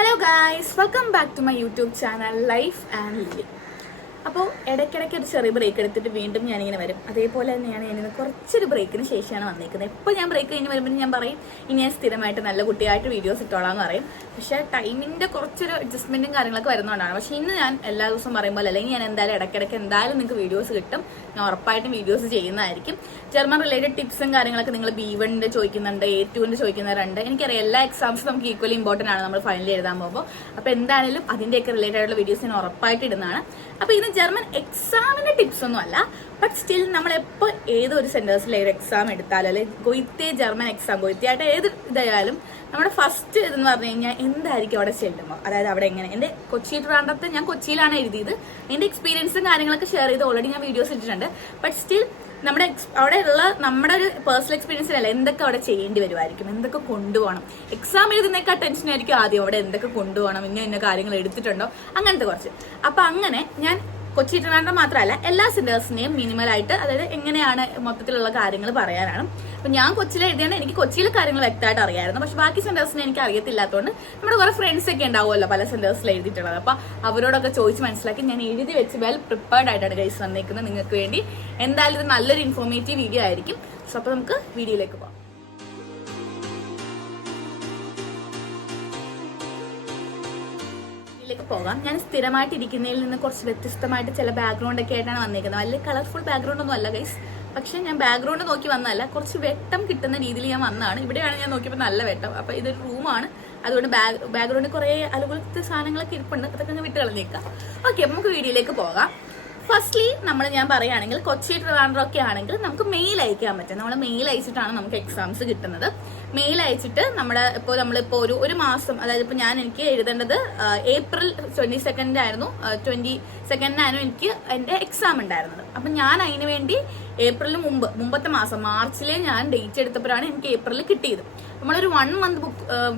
Hello guys, welcome back to my YouTube channel Life and Lily. അപ്പോൾ ഇടയ്ക്കിടയ്ക്ക് ഒരു ചെറിയ ബ്രേക്ക് എടുത്തിട്ട് വീണ്ടും ഞാനിങ്ങനെ വരും. അതേപോലെ തന്നെയാണ് ഞാനിന്ന് കുറച്ചൊരു ബ്രേക്കിന് ശേഷമാണ് വന്നിരിക്കുന്നത്. ഇപ്പോൾ ഞാൻ ബ്രേക്ക് കഴിഞ്ഞ് വരുമ്പോൾ ഞാൻ പറയും ഇനി ഞാൻ സ്ഥിരമായിട്ട് നല്ല കുട്ടിയായിട്ട് വീഡിയോസ് ഇട്ടോളാന്ന് പറയും. പക്ഷേ ടൈമിൻ്റെ കുറച്ചൊരു അഡ്ജസ്റ്റ്മെൻറ്റും കാര്യങ്ങളൊക്കെ വരുന്നതുകൊണ്ടാണ്. പക്ഷേ ഇന്ന് ഞാൻ എല്ലാ ദിവസവും പറയുമ്പോൾ അല്ലെങ്കിൽ ഞാൻ എന്തായാലും ഇടയ്ക്കിടയ്ക്ക് എന്തായാലും നിങ്ങൾക്ക് വീഡിയോസ് കിട്ടും. ഞാൻ ഉറപ്പായിട്ടും വീഡിയോസ് ചെയ്യുന്നതായിരിക്കും. ജർമ്മൻ റിലേറ്റഡ് ടിപ്സും കാര്യങ്ങളൊക്കെ നിങ്ങൾ B1 ചോദിക്കുന്നുണ്ട്, A2 ചോദിക്കുന്നവരുണ്ട്. എനിക്കറിയാം എല്ലാ എക്സാംസും നമുക്ക് ഈക്വലി ഇമ്പോർട്ടൻ്റ് ആണ് നമ്മൾ ഫൈനൽ എഴുതാൻ പോകുമ്പോൾ. അപ്പോൾ എന്തായാലും അതിൻ്റെയൊക്കെ റിലേറ്റഡ് ആയിട്ടുള്ള വീഡിയോസ് ഞാൻ ഉറപ്പായിട്ട് ഇടുന്നതാണ്. അപ്പോൾ ഇന്ന് ജർമ്മൻ എക്സാമിന്റെ ടിപ്സ് ഒന്നും അല്ല, ബട്ട് സ്റ്റിൽ നമ്മളെപ്പോൾ ഏതൊരു സെന്റേഴ്സിൽ ഏത് എക്സാം എടുത്താലും അല്ലെങ്കിൽ ഗൊയ്ത്തെ ജർമ്മൻ എക്സാം ഗൊയ്ത്തയായിട്ട് ഏത് ഇതായാലും നമ്മുടെ ഫസ്റ്റ് ഇതെന്ന് പറഞ്ഞു കഴിഞ്ഞാൽ എന്തായിരിക്കും അവിടെ ചെല്ലുമ്പോൾ, അതായത് അവിടെ എങ്ങനെ എൻ്റെ കൊച്ചി ട്രിവാൻഡ്രത്ത് ഞാൻ കൊച്ചിയിലാണ് എഴുതിയത്. എൻ്റെ എക്സ്പീരിയൻസും കാര്യങ്ങളൊക്കെ ഷെയർ ചെയ്ത് ഓൾറെഡി ഞാൻ വീഡിയോസ് ഇട്ടിട്ടുണ്ട്. ബട്ട് സ്റ്റിൽ നമ്മുടെ അവിടെയുള്ള നമ്മുടെ ഒരു പേഴ്സണൽ എക്സ്പീരിയൻസിലല്ല എന്തൊക്കെ അവിടെ ചെയ്യേണ്ടി വരുമായിരിക്കും, എന്തൊക്കെ കൊണ്ടുപോകണം. എക്സാം എഴുതുന്നേക്കാൾ ടെൻഷനായിരിക്കും ആദ്യം അവിടെ എന്തൊക്കെ കൊണ്ടുപോകണം, ഇന്ന കാര്യങ്ങൾ എടുത്തിട്ടുണ്ടോ, അങ്ങനത്തെ കുറച്ച്. അപ്പം അങ്ങനെ ഞാൻ കൊച്ചി ട്രിവാൻഡ്രം മാത്രമല്ല എല്ലാ സെന്റേഴ്സിനെയും മിനിമലായിട്ട്, അതായത് എങ്ങനെയാണ് മൊത്തത്തിലുള്ള കാര്യങ്ങൾ പറയാനാണ്. അപ്പം ഞാൻ കൊച്ചിയിൽ എഴുതിയാണ്, എനിക്ക് കൊച്ചിയിലെ കാര്യങ്ങൾ വ്യക്തമായിട്ട് അറിയാമായിരുന്നു. പക്ഷെ ബാക്കി സെന്റേഴ്സിനെ എനിക്ക് അറിയത്തില്ലാത്തതുകൊണ്ട് നമ്മുടെ കുറെ ഫ്രണ്ട്സ് ഒക്കെ ഉണ്ടാവുമല്ലോ പല സെന്റേഴ്സിൽ എഴുതിയിട്ടുള്ളത്. അപ്പം അവരോടൊക്കെ ചോദിച്ച് മനസ്സിലാക്കി ഞാൻ എഴുതി വെച്ച് വെൽ പ്രിപ്പയർഡ് ആയിട്ടാണ് ഗൈസ് വന്നിരിക്കുന്നത് നിങ്ങൾക്ക് വേണ്ടി. എന്തായാലും ഇത് നല്ലൊരു ഇൻഫോർമേറ്റീവ് വീഡിയോ ആയിരിക്കും. സോ അപ്പോൾ നമുക്ക് വീഡിയോയിലേക്ക് പോകാം. പോകാം. ഞാൻ സ്ഥിരമായിട്ട് ഇരിക്കുന്നതിൽ നിന്ന് കുറച്ച് വ്യത്യസ്തമായിട്ട് ചില ബാക്ക്ഗ്രൗണ്ട് ഒക്കെ ആയിട്ടാണ് വന്നിരിക്കുന്നത്. വലിയ കളർഫുൾ ബാക്ക്ഗ്രൗണ്ട് ഒന്നും അല്ല ഗൈസ്. പക്ഷെ ഞാൻ ബാക്ക്ഗ്രൗണ്ട് നോക്കി വന്നതല്ല, കുറച്ച് വെട്ടം കിട്ടുന്ന രീതിയിൽ ഞാൻ വന്നതാണ്. ഇവിടെയാണ് ഞാൻ നോക്കിയപ്പോൾ നല്ല വെട്ടം. അപ്പൊ ഇതൊരു റൂമാണ്, അതുകൊണ്ട് ബാക്ക്ഗ്രൗണ്ടിൽ കുറെ അലുകുലത്തെ സാധനങ്ങളൊക്കെ ഇരിപ്പുണ്ട്. അതൊക്കെ വിട്ട് കളഞ്ഞേക്കാം. ഓക്കെ, നമുക്ക് വീഡിയോയിലേക്ക് പോകാം. ഫസ്റ്റ്ലി ഞാൻ പറയുകയാണെങ്കിൽ കൊച്ചി ട്രിവാൻഡ്രം ഒക്കെ ആണെങ്കിൽ നമുക്ക് മെയിൽ അയക്കാൻ പറ്റും. നമ്മൾ മെയിൽ അയച്ചിട്ടാണ് നമുക്ക് എക്സാംസ് കിട്ടുന്നത്. മെയിൽ അയച്ചിട്ട് നമ്മളിപ്പോ ഒരു മാസം, അതായത് ഇപ്പൊ എനിക്ക് എഴുതേണ്ടത് April 22 ആയിരുന്നു, 22 എനിക്ക് എന്റെ എക്സാം ഉണ്ടായിരുന്നത്. അപ്പൊ ഞാൻ അതിന് വേണ്ടി ഏപ്രിലിന് മുമ്പത്തെ മാസം മാർച്ചിലെ ഞാൻ ഡേറ്റ് എടുത്തപ്പോഴാണ് എനിക്ക് ഏപ്രിലിൽ കിട്ടിയത്. നമ്മളൊരു 1 month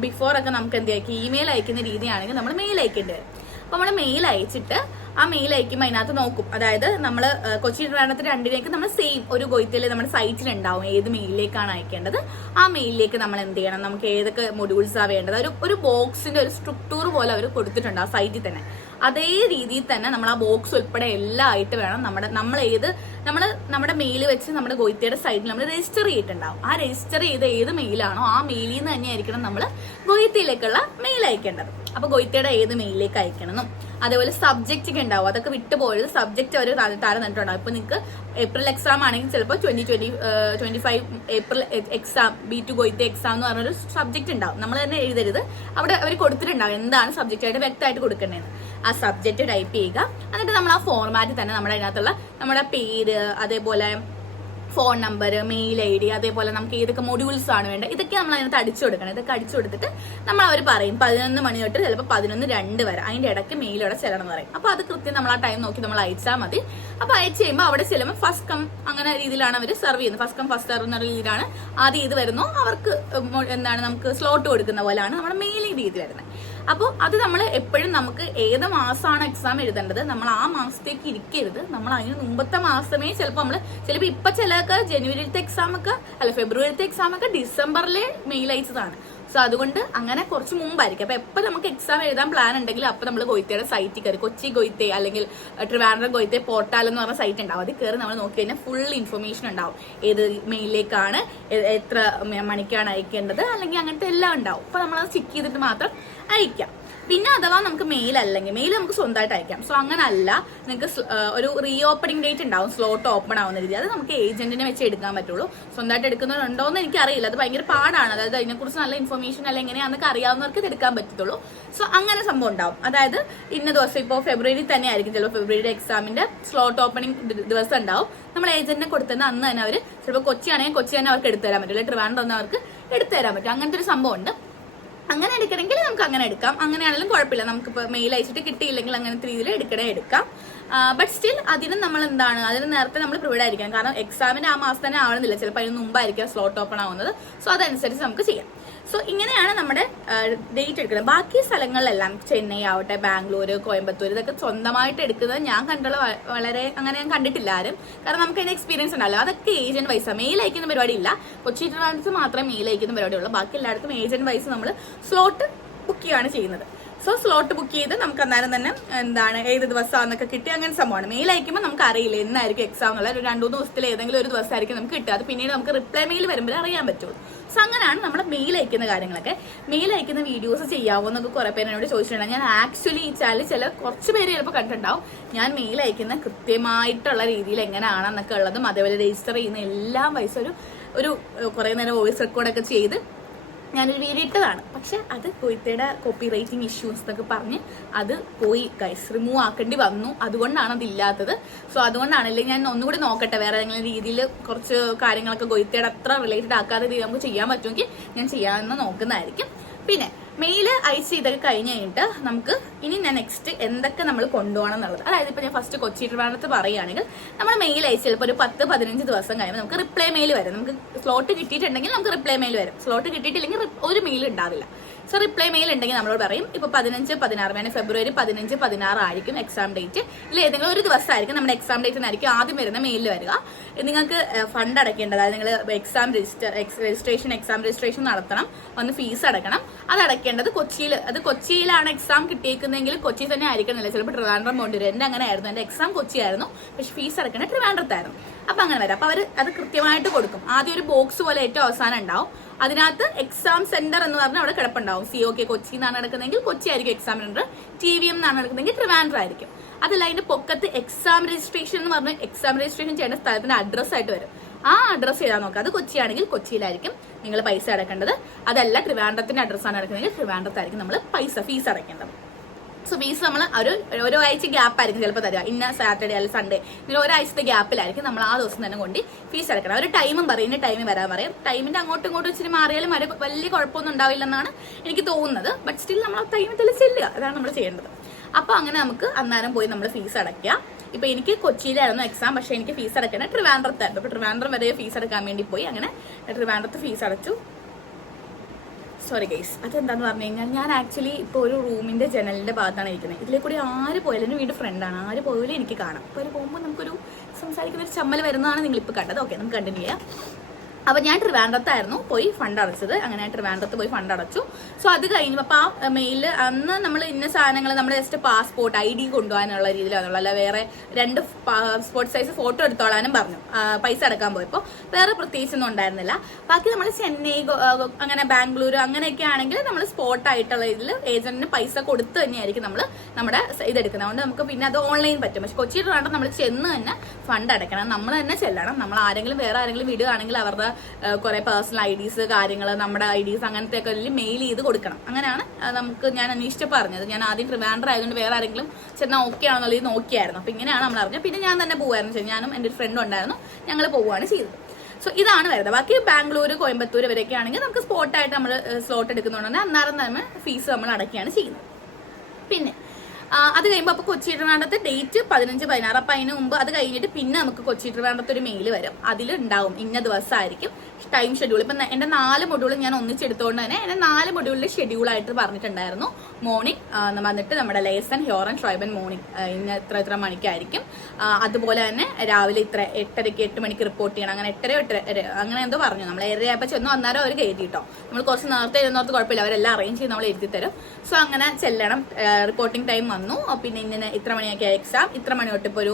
ബിഫോർ ഒക്കെ നമുക്ക് എന്തായിരിക്കും ഇമെയിൽ അയക്കുന്ന രീതിയാണെങ്കിൽ നമ്മൾ മെയിൽ അയക്കേണ്ടി വരും. അപ്പൊ നമ്മൾ മെയിൽ അയച്ചിട്ട് ആ മെയിൽ അയക്കുമ്പോൾ അതിനകത്ത് നോക്കും, അതായത് നമ്മൾ കൊച്ചി ട്രിവാൻഡ്രത്ത് രണ്ടിലേക്ക് നമ്മൾ സെയിം ഒരു ഗൊയ്ത്തയിൽ നമ്മുടെ സൈറ്റിൽ ഉണ്ടാവും ഏത് മെയിലിലേക്കാണ് അയക്കേണ്ടത്. ആ മെയിലിലേക്ക് നമ്മൾ എന്ത് ചെയ്യണം, നമുക്ക് ഏതൊക്കെ മൊഡ്യൂൾസാണ് വേണ്ടത്, ഒരു ബോക്സിന്റെ ഒരു സ്ട്രക്ചർ പോലെ അവർ കൊടുത്തിട്ടുണ്ട് ആ സൈറ്റിൽ തന്നെ. അതേ രീതിയിൽ തന്നെ നമ്മൾ ആ ബോക്സ് ഉൾപ്പെടെ എല്ലാം ആയിട്ട് വേണം നമ്മുടെ മെയിൽ വെച്ച് നമ്മുടെ ഗൊയ്ത്തയുടെ സൈറ്റിൽ നമ്മൾ രജിസ്റ്റർ ചെയ്തിട്ടുണ്ടാവും. ആ രജിസ്റ്റർ ചെയ്ത ഏത് മെയിലാണോ ആ മെയിലിൽ നിന്ന് തന്നെയായിരിക്കണം നമ്മൾ ഗൊയ്ത്തയിലേക്കുള്ള മെയിൽ അയക്കേണ്ടത്. അപ്പൊ ഗൊയ്ത്തയുടെ ഏത് മെയിലിലേക്ക് അയക്കണമെന്നും അതേപോലെ സബ്ജക്റ്റ് ഒക്കെ ഉണ്ടാവും, അതൊക്കെ വിട്ടുപോയത് സബ്ജക്റ്റ് അവർ താരം തന്നിട്ടുണ്ടാവും. ഇപ്പൊ നിങ്ങൾക്ക് ഏപ്രിൽ എക്സാം ആണെങ്കിൽ ചിലപ്പോൾ 2025 ഏപ്രിൽ എക്സാം B2 ഗൊയ്ത്തെ എക്സാം എന്ന് പറഞ്ഞൊരു സബ്ജക്റ്റ് ഉണ്ടാവും. നമ്മൾ തന്നെ എഴുതരുത്, അവിടെ അവർ കൊടുത്തിട്ടുണ്ടാവും എന്താണ് സബ്ജക്റ്റ് ആയിട്ട് വ്യക്തമായിട്ട് കൊടുക്കേണ്ടത്. ആ സബ്ജക്റ്റ് ടൈപ്പ് ചെയ്യുക, എന്നിട്ട് നമ്മൾ ആ ഫോർമാറ്റിൽ തന്നെ നമ്മുടെ അതിനകത്തുള്ള നമ്മുടെ പേര്, അതേപോലെ ഫോൺ നമ്പർ, മെയിൽ ID, അതേപോലെ നമുക്ക് ഏതൊക്കെ മൊഡ്യൂൾസ് ആണ് വേണ്ടത്, ഇതൊക്കെ നമ്മൾ അതിനകത്ത് അടിച്ചു കൊടുക്കണം. ഇതൊക്കെ അടിച്ചു കൊടുത്തിട്ട് നമ്മൾ അവർ പറയും 11 മണി തൊട്ട് ചിലപ്പോൾ 11:02 വരെ അതിന്റെ ഇടയ്ക്ക് മെയിലോടെ ചെല്ലണം എന്ന് പറയും. അപ്പൊ അത് കൃത്യം നമ്മൾ ആ ടൈം നോക്കി നമ്മൾ അയച്ചാൽ മതി. അപ്പൊ അയച്ചു കഴിയുമ്പോൾ അവിടെ ചെല്ലുമ്പോൾ ഫസ്റ്റ് കം അങ്ങനെ രീതിയിലാണ് അവർ സെർവ് ചെയ്യുന്നത്. ഫസ്റ്റ് കം ഫസ്റ്റ് സെർവ് എന്ന രീതിയിലാണ് ആദ്യം ഇത് വരുന്നു, അവർക്ക് നമുക്ക് സ്ലോട്ട് കൊടുക്കുന്ന പോലെയാണ് നമ്മുടെ മെയിലിംഗ് രീതി വരുന്നത്. അപ്പോൾ അത് നമ്മൾ എപ്പോഴും നമുക്ക് ഏത് മാസമാണ് എക്സാം എഴുതേണ്ടത് നമ്മൾ ആ മാസത്തേക്ക് ഇരിക്കരുത്. നമ്മൾ അതിന് മുമ്പത്തെ മാസമേ ചിലപ്പോൾ ഇപ്പൊ ചിലർക്ക് ജനുവരിയിലത്തെ എക്സാം ഒക്കെ ഫെബ്രുവരിയിലത്തെ എക്സാം ഒക്കെ ഡിസംബറിലെ മെയിൽ അയച്ചതാണ്. സോ അതുകൊണ്ട് അങ്ങനെ കുറച്ച് മുമ്പായിരിക്കും. അപ്പൊ എപ്പോൾ നമുക്ക് എക്സാം എഴുതാൻ പ്ലാൻ ഉണ്ടെങ്കിൽ അപ്പൊ നമ്മൾ ഗൊയ്ത്തയുടെ സൈറ്റിൽ കയറി, കൊച്ചി ഗൊയ്ത്തെ അല്ലെങ്കിൽ ട്രിവാൻഡ്രം ഗൊയ്ത്തെ പോർട്ടാൽ എന്ന് പറഞ്ഞ സൈറ്റ് ഉണ്ടാവും. അതിൽ കയറി നമ്മൾ നോക്കി കഴിഞ്ഞാൽ ഫുൾ ഇൻഫർമേഷൻ ഉണ്ടാവും. ഏത് മെയിലിലേക്കാണ്, എത്ര മണിക്കാണ് അയക്കേണ്ടത്, അല്ലെങ്കിൽ അങ്ങനത്തെ എല്ലാം ഉണ്ടാവും. അപ്പൊ നമ്മളത് ചെക്ക് ചെയ്തിട്ട് മാത്രം അയക്കാം. പിന്നെ അഥവാ നമുക്ക് മെയിൽ അല്ലെങ്കിൽ മെയിൽ നമുക്ക് സ്വന്തമായിട്ട് അയക്കാം. സോ അങ്ങനെ അല്ല, നിങ്ങൾക്ക് ഒരു റീ ഓപ്പണിംഗ് ഡേറ്റ് ഉണ്ടാവും, സ്ലോട്ട് ഓപ്പൺ ആവുന്ന രീതി. അത് നമുക്ക് ഏജന്റിനെ വെച്ച് എടുക്കാൻ പറ്റുള്ളൂ. സ്വന്തമായിട്ട് എടുക്കുന്നവരുണ്ടോ എന്ന് എനിക്കറിയില്ല, അത് ഭയങ്കര പാടാണ്. അതായത് അതിനെക്കുറിച്ച് നല്ല ഇൻഫർമേഷൻ അല്ല എങ്ങനെയാണെന്നൊക്കെ അറിയാവുന്നവർക്ക് ഇത് എടുക്കാൻ പറ്റത്തുള്ളൂ. സോ അങ്ങനെ സംഭവം ഉണ്ടാവും. അതായത് ഇന്ന ദിവസം ഇപ്പോൾ ഫെബ്രുവരി തന്നെ ആയിരിക്കും, ചിലപ്പോൾ ഫെബ്രുവരി എക്സാമിന്റെ സ്ലോട്ട് ഓപ്പണിംഗ് ദിവസം ഉണ്ടാവും. നമ്മൾ ഏജന്റിനെ കൊടുത്തുന്ന അന്ന് തന്നെ അവർ ചിലപ്പോൾ കൊച്ചി ആണെങ്കിൽ കൊച്ചി തന്നെ അവർക്ക് എടുത്തു തരാൻ പറ്റും, അല്ലെങ്കിൽ ട്രിവാൻഡ്രം അവർക്ക് എടുത്തു തരാൻ പറ്റും. അങ്ങനത്തെ ഒരു സംഭവം ഉണ്ട്. അങ്ങനെ എടുക്കണമെങ്കിൽ നമുക്ക് അങ്ങനെ എടുക്കാം. അങ്ങനെയാണെങ്കിലും കുഴപ്പമില്ല. നമുക്കിപ്പോൾ മെയിൽ അയച്ചിട്ട് കിട്ടിയില്ലെങ്കിൽ അങ്ങനത്തെ രീതിയിൽ എടുക്കാം. ബട്ട് സ്റ്റിൽ അതിന് അതിന് നേരത്തെ നമ്മൾ പ്രിപ്പയർഡ് ആയിരിക്കണം. കാരണം എക്സാമിന് ആ മാസം തന്നെ ആവണമെന്നില്ല, ചിലപ്പോൾ അതിന് മുമ്പായിരിക്കും സ്ലോട്ട് ഓപ്പൺ ആവുന്നത്. സോ അതനുസരിച്ച് നമുക്ക് ചെയ്യാം. സോ ഇങ്ങനെയാണ് നമ്മുടെ ഡേറ്റ് എടുക്കുന്നത്. ബാക്കി സ്ഥലങ്ങളിലെല്ലാം ചെന്നൈ ആവട്ടെ, ബാംഗ്ലൂർ, കോയമ്പത്തൂർ, ഇതൊക്കെ സ്വന്തമായിട്ട് എടുക്കുന്നത് ഞാൻ കണ്ടുള്ള വളരെ അങ്ങനെ ഞാൻ കണ്ടിട്ടില്ല ആരും. കാരണം നമുക്ക് അതിന്റെ എക്സ്പീരിയൻസ് ഉണ്ടല്ലോ. അതൊക്കെ ഏജന്റ് വൈസാണ്. മെയിൽ അയക്കുന്ന പരിപാടി ഇല്ല. കൊച്ചി ട്രിവാൻഡ്രത്ത് മാത്രമേ മെയിൽ അയക്കുന്ന പരിപാടിയുള്ളൂ. ബാക്കി എല്ലായിടത്തും ഏജന്റ് വൈസ് നമ്മൾ സ്ലോട്ട് ബുക്ക് ചെയ്യുകയാണ് ചെയ്യുന്നത്. സോ സ്ലോട്ട് ബുക്ക് ചെയ്ത് നമുക്ക് അന്നേരം തന്നെ എന്താണ് ഏത് ദിവസമാണെന്നൊക്കെ കിട്ടി അങ്ങനെ സംഭവമാണ്. മെയിൽ അയക്കുമ്പോൾ നമുക്ക് അറിയില്ല എന്നായിരിക്കും എക്സാം എന്നുള്ള ഒരു 2-3 ദിവസത്തിൽ ഏതെങ്കിലും ഒരു ദിവസമായിരിക്കും നമുക്ക് കിട്ടുക. അത് പിന്നീട് നമുക്ക് റിപ്ലൈ മെയിൽ വരുമ്പോൾ അറിയാൻ പറ്റുള്ളൂ. സോ അങ്ങനെയാണ് നമ്മുടെ മെയിൽ അയക്കുന്ന കാര്യങ്ങളൊക്കെ. മെയിൽ അയക്കുന്ന വീഡിയോസ് ചെയ്യാവോ എന്നൊക്കെ കുറെ പേര് എന്നോട് ചോദിച്ചിട്ടുണ്ടാകും. ഞാൻ ആക്ച്വലി ഈ ചാനൽ കുറച്ച് പേര് ചിലപ്പോൾ കണ്ടിട്ടുണ്ടാവും. ഞാൻ മെയിൽ അയക്കുന്ന കൃത്യമായിട്ടുള്ള രീതിയിൽ എങ്ങനെയാണെന്നൊക്കെ ഉള്ളതും അതേപോലെ രജിസ്റ്റർ ചെയ്യുന്ന എല്ലാം വയസ്സ് ഒരു കുറെ നേരം വോയിസ് റെക്കോർഡൊക്കെ ചെയ്ത് ഞാനൊരു വീഡിയോ ഇട്ടതാണ്. പക്ഷെ അത് കൊയ്ത്തയുടെ കോപ്പി റൈറ്റിംഗ് ഇഷ്യൂസ് എന്നൊക്കെ പറഞ്ഞ് അത് പോയി ഗൈസ്, റിമൂവ് ആക്കേണ്ടി വന്നു. അതുകൊണ്ടാണ് അതില്ലാത്തത്. സോ അതുകൊണ്ടാണല്ലേ ഞാൻ ഒന്നുകൂടി നോക്കട്ടെ വേറെ ഏതെങ്കിലും രീതിയിൽ കുറച്ച് കാര്യങ്ങളൊക്കെ കൊയ്ത്തയുടെ അത്ര റിലേറ്റഡ് ആക്കാതെ രീതി നമുക്ക് ചെയ്യാൻ പറ്റുമെങ്കിൽ ഞാൻ ചെയ്യാമെന്ന് നോക്കുന്നതായിരിക്കും. പിന്നെ മെയിൽ അയച്ച് ഇതൊക്കെ കഴിഞ്ഞ് കഴിഞ്ഞിട്ട് നമുക്ക് ഇനി ഞാൻ നെക്സ്റ്റ് എന്തൊക്കെ നമ്മൾ കൊണ്ടുപോകണം എന്നുള്ളത്, അതായത് ഇപ്പൊ ഞാൻ ഫസ്റ്റ് കൊച്ചി ട്രിവാൻഡ്രത്ത് പറയുകയാണെങ്കിൽ നമ്മൾ മെയിൽ അയച്ച് ചിലപ്പോൾ ഒരു 10-15 ദിവസം കഴിയുമ്പോൾ നമുക്ക് റിപ്ലൈ മെയിൽ വരും. നമുക്ക് സ്ലോട്ട് കിട്ടിയിട്ടുണ്ടെങ്കിൽ നമുക്ക് റിപ്ലൈ മെയിൽ വരും. സ്ലോട്ട് കിട്ടിയിട്ടില്ലെങ്കിൽ ഒരു മെയിൽ ഉണ്ടാവില്ല. സോ റിപ്ലൈ മെയിൽ ഉണ്ടെങ്കിൽ നമ്മളോട് പറയും ഇപ്പൊ 15-16 ഫെബ്രുവരി 15-16 ആയിരിക്കും എക്സാം ഡേറ്റ്. ഇതിൽ ഏതെങ്കിലും ഒരു ദിവസമായിരിക്കും നമ്മുടെ എക്സാം ഡേറ്റിനായിരിക്കും ആദ്യം വരുന്ന മെയിലിൽ വരിക. നിങ്ങൾക്ക് ഫണ്ട് അടയ്ക്കേണ്ടത്, അതായത് നിങ്ങൾ എക്സാം രജിസ്ട്രേഷൻ നടത്തണം, ഒന്ന് ഫീസ് അടക്കണം. അത് അടയ്ക്കേണ്ടത് കൊച്ചിയിലാണ് എക്സാം കിട്ടിയേക്കുന്നതെങ്കിൽ കൊച്ചി തന്നെ ആയിരിക്കുന്നില്ല, ചിലപ്പോൾ ട്രിവാൻഡ്രം പോകേണ്ടി വരും. എന്റെ അങ്ങനെ ആയിരുന്നു, എന്റെ എക്സാം കൊച്ചി ആയിരുന്നു, പക്ഷെ ഫീസ് അടക്കേണ്ടത് ട്രിവാൻഡ്രത്തായിരുന്നു. അപ്പൊ അങ്ങനെ വരാം. അപ്പൊ അത് കൃത്യമായിട്ട് കൊടുക്കും. ആദ്യം ഒരു ബോക്സ് പോലെ ഏറ്റവും അവസാനം ഉണ്ടാവും. അതിനകത്ത് എക്സാം സെന്റർ എന്ന് പറഞ്ഞാൽ അവിടെ കിടപ്പുണ്ടാവും. COK കൊച്ചി എന്നാണ് നടക്കുന്നതെങ്കിൽ കൊച്ചി ആയിരിക്കും എക്സാം സെന്റർ, TVM എന്നാണ് നടക്കുന്നതെങ്കിൽ ട്രിവാൻഡ്രം ആയിരിക്കും. അതല്ല അതിന്റെ പൊക്കത്ത് എക്സാം രജിസ്ട്രേഷൻ എന്ന് പറഞ്ഞ് എക്സാം രജിസ്ട്രേഷൻ ചെയ്യേണ്ട സ്ഥലത്തിന്റെ അഡ്രസ് ആയിട്ട് വരും. ആ അഡ്രസ് ചെയ്താൽ നോക്കാം. അത് കൊച്ചിയാണെങ്കിൽ കൊച്ചിയിലായിരിക്കും നിങ്ങൾ പൈസ അടക്കേണ്ടത്. അതല്ല ട്രിവാൻഡ്രത്തിന്റെ അഡ്രസ്സാണ് നടക്കുന്നതെങ്കിൽ ട്രിവാൻഡ്രത്തായിരിക്കും നമ്മൾ ഫീസ് അടക്കേണ്ടത്. സോ ഫീസ് നമ്മൾ ഒരു ആഴ്ച ഗ്യാപ്പ് ആയിരിക്കും ചിലപ്പോൾ തരിക. ഇന്ന സാറ്റർഡേ അല്ലെങ്കിൽ സൺഡേ ഇങ്ങനെ ഒരാഴ്ചത്തെ ഗ്യാപ്പിലായിരിക്കും നമ്മൾ ആ ദിവസം തന്നെ കൊണ്ട് ഫീസ് അടക്കണം. ഒരു ടൈമും പറയും, ഇന്ന ടൈമിൽ വരാൻ പറയും. ടൈമിന്റെ അങ്ങോട്ടും ഇങ്ങോട്ടും ഇച്ചിരി മാറിയാലും അത് വലിയ കുഴപ്പമൊന്നും ഉണ്ടാവില്ലെന്നാണ് എനിക്ക് തോന്നുന്നത്. ബട്ട് സ്റ്റിൽ നമ്മൾ ആ ടൈമിൽ ചെല്ലുക, അതാണ് നമ്മൾ ചെയ്യേണ്ടത്. അപ്പൊ അങ്ങനെ നമുക്ക് അന്നേരം പോയി നമ്മൾ ഫീസ് അടയ്ക്കുക. ഇപ്പൊ എനിക്ക് കൊച്ചിയിലായിരുന്നു എക്സാം, പക്ഷെ എനിക്ക് ഫീസ് അടയ്ക്കേണ്ടത് ട്രിവാൻഡ്രത്തായിരുന്നു. അപ്പൊ ട്രിവാൻഡ്രം വരെ ഫീസ് അടക്കാൻ വേണ്ടി പോയി. അങ്ങനെ ട്രിവാൻഡ്രത്ത് ഫീസ് അടച്ചു. സോറി ഗൈസ്, അതെന്താന്ന് പറഞ്ഞു കഴിഞ്ഞാൽ ഞാൻ ആക്ച്വലി ഇപ്പോൾ ഒരു റൂമിന്റെ ജനലിന്റെ ഭാഗത്താണ് ഇരിക്കുന്നത്. ഇതിലെ കൂടി ആര് പോയാലും എൻ്റെ വീട് ഫ്രണ്ടാണ്, ആര് പോയാലും എനിക്ക് കാണാം. അപ്പോൾ ഒരു പോകുമ്പോൾ നമുക്കൊരു സംസാരിക്കുന്ന ഒരു ചമ്മൽ വരുന്നതാണ് നിങ്ങളിപ്പോൾ കണ്ടത്. ഓക്കെ, നമുക്ക് കണ്ടിന്യൂ ചെയ്യാം. അപ്പൊ ഞാൻ ട്രിവാൻഡ്രത്തായിരുന്നു പോയി ഫണ്ട് അടച്ചത്. അങ്ങനെ ട്രിവാൻഡ്രത്ത് പോയി ഫണ്ട് അടച്ചു. സോ അത് കഴിഞ്ഞപ്പോൾ അപ്പൊ ആ മെയില് അന്ന് നമ്മൾ ഇന്ന സാധനങ്ങൾ നമ്മുടെ ജസ്റ്റ് പാസ്പോർട്ട് ID കൊണ്ടുപോകാനുള്ള രീതിയിലാണുള്ളത്. അല്ല വേറെ 2 പാസ്പോർട്ട് സൈസ് ഫോട്ടോ എടുത്തോളാനും പറഞ്ഞു പൈസ അടക്കാൻ പോയപ്പോൾ. വേറെ പ്രത്യേകിച്ചൊന്നും ഉണ്ടായിരുന്നില്ല. ബാക്കി നമ്മൾ ചെന്നൈ അങ്ങനെ ബാംഗ്ലൂർ അങ്ങനെയൊക്കെ ആണെങ്കിൽ നമ്മൾ സ്പോട്ടായിട്ടുള്ള ഇതിൽ ഏജന്റിന് പൈസ കൊടുത്ത് തന്നെയായിരിക്കും നമ്മൾ നമ്മുടെ ഇതെടുക്കുന്നത്. അതുകൊണ്ട് നമുക്ക് പിന്നെ അത് ഓൺലൈൻ പറ്റും. പക്ഷെ കൊച്ചിയിൽ വേണ്ട നമ്മൾ ചെന്ന് തന്നെ ഫണ്ട് അടയ്ക്കണം, നമ്മൾ തന്നെ ചെല്ലണം. നമ്മൾ വേറെ ആരെങ്കിലും വിടുകയാണെങ്കിൽ അവരുടെ കുറെ പേഴ്സണൽ IDs കാര്യങ്ങൾ, നമ്മുടെ IDs അങ്ങനത്തെ ഒക്കെ മെയിൽ ചെയ്ത് കൊടുക്കണം. അങ്ങനെയാണ് നമുക്ക് ഞാൻ അന്വേഷിച്ച് പറഞ്ഞത്. ഞാൻ ആദ്യം ട്രിവാൻഡ്രം ആയതുകൊണ്ട് വേറെ ആരെങ്കിലും ചെന്നാൽ ഓക്കെ ആണെന്നുള്ളത് നോക്കിയായിരുന്നു. അപ്പൊ ഇങ്ങനെയാണ് നമ്മൾ അറിഞ്ഞത്. പിന്നെ ഞാൻ തന്നെ പോകുമായിരുന്നു, ഞാനും എൻ്റെ ഒരു ഫ്രണ്ടും ഉണ്ടായിരുന്നു, ഞങ്ങൾ പോവുകയാണ് ചെയ്തത്. സോ ഇതാണ് വരുന്നത്. ബാക്കി ബാംഗ്ലൂർ കോയമ്പത്തൂർ വരെയൊക്കെ ആണെങ്കിൽ നമുക്ക് സ്പോട്ടായിട്ട് നമ്മൾ സ്ലോട്ട് എടുക്കുന്നുണ്ടെങ്കിൽ അന്നേരം തന്നെ ഫീസ് നമ്മൾ അടയ്ക്കുകയാണ് ചെയ്യുന്നത്. പിന്നെ അത് കഴിയുമ്പോൾ അപ്പൊ കൊച്ചി ട്രിവാൻഡ്രത്തെ ഡേറ്റ് 15-16. അപ്പൊ അതിന് മുമ്പ് അത് കഴിഞ്ഞിട്ട് പിന്നെ നമുക്ക് കൊച്ചി ട്രിവാൻഡ്രത്ത് ഒരു മെയിൽ വരും. അതിലുണ്ടാവും ഇന്ന ദിവസമായിരിക്കും ടൈം ഷെഡ്യൂൾ. ഇപ്പൊ എന്റെ 4 മൊഡ്യൂൾ ഞാൻ ഒന്നിച്ചെടുത്തോണ്ട് തന്നെ എന്നെ 4 മൊഡ്യൂളിന്റെ ഷെഡ്യൂളായിട്ട് പറഞ്ഞിട്ടുണ്ടായിരുന്നു. മോർണിംഗ് വന്നിട്ട് നമ്മുടെ ലേസൺ ഹ്യോർ ആൻഡ് ട്രൈബൻ മോർണിംഗ് ഇന്ന ഇത്ര മണിക്കായിരിക്കും. അതുപോലെ തന്നെ രാവിലെ 8 മണിക്ക് റിപ്പോർട്ട് ചെയ്യണം. അങ്ങനെ 8 അങ്ങനെ എന്തോ പറഞ്ഞു. നമ്മൾ 7:30 ചെന്നു അന്നേരം അവർ കയറ്റി കേട്ടോ. നമ്മൾ കുറച്ച് നേരത്തെ എഴുന്നോർത്ത് കുഴപ്പമില്ല, അവരെല്ലാം അറേഞ്ച് ചെയ്ത് നമ്മൾ എഴുതി തരും. സോ അങ്ങനെ ചെല്ലണം. റിപ്പോർട്ടിംഗ് ടൈം വന്നു. പിന്നെ ഇങ്ങനെ ഇത്ര മണിയൊക്കെ എക്സാം, ഇത്ര മണി തൊട്ട് ഇപ്പോൾ ഒരു